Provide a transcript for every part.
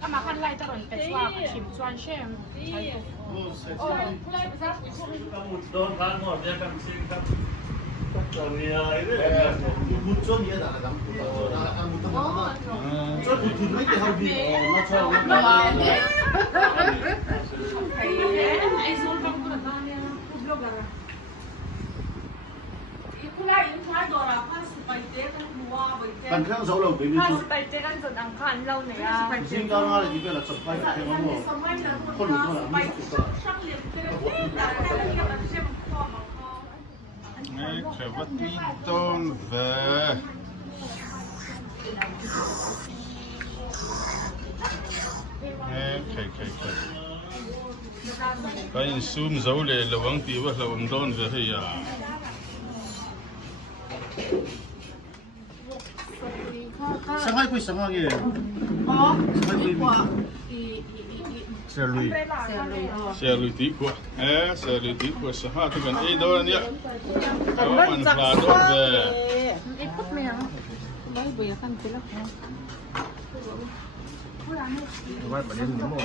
干嘛看赖这个人被抓请专线？Mucho miedo a la campura. Cho tụi tụi mấy cái hậu bị nó cho Cần theo dấu đầu tới như thế. Tay chơi ăn dần ăn khăn lâu này à. Riêng cao nó là như vậy là chụp bay theo nó rồi. Không đủ thôi là không đủ. Này, khởi vật tuy tôn về. Khởi. Cái zoom dấu lệ là vắng tí và là vắng tôn về hay à. Sáng quý sáng ngày. Xe lùi tí của. Xe lùi tí của sáng hai thì gần ấy đó nhỉ. Đó ăn là đó về. Ít phút mèo. Đấy bây giờ khăn thế lắm. Quay bật lên nữa rồi.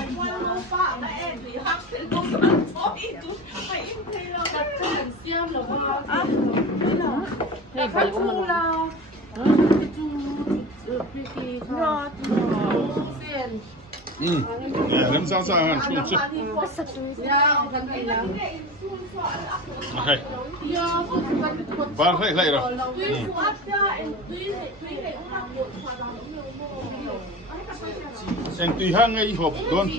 Hey, phải có một Nè, đến sao hẳn chung chứ. Ok. Vâng, lại rồi. Anh tùy hang ngay hộp luôn.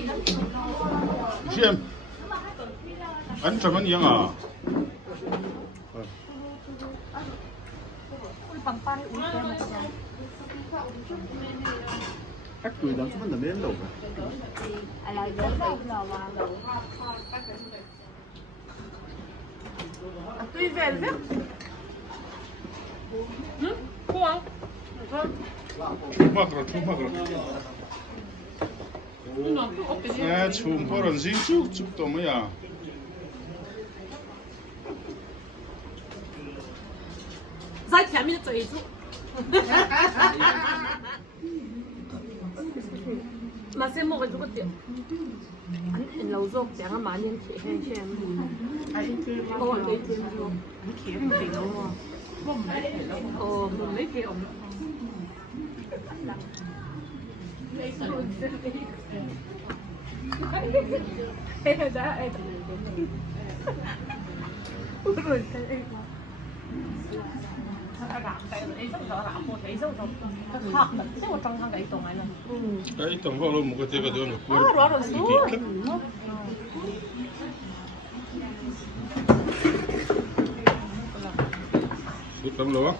Xem. Anh chấm anh yên à? Các tuổi đó chúng mình đến đâu Tuy về viết. Cô không? Makro. Nè, chùm có rồi dính chút tao mới à.在前面嘴住。mà xem một cái chút tiền anh lâu rồi tiếng anh bán những cái hàng xem ô cái tiền rồi cái tiền tiền đâu mấy cái ông em đã em rồi cái Cái tổng vào luôn một cái tiêu cái đường của đó rồi xuống tấm lúa.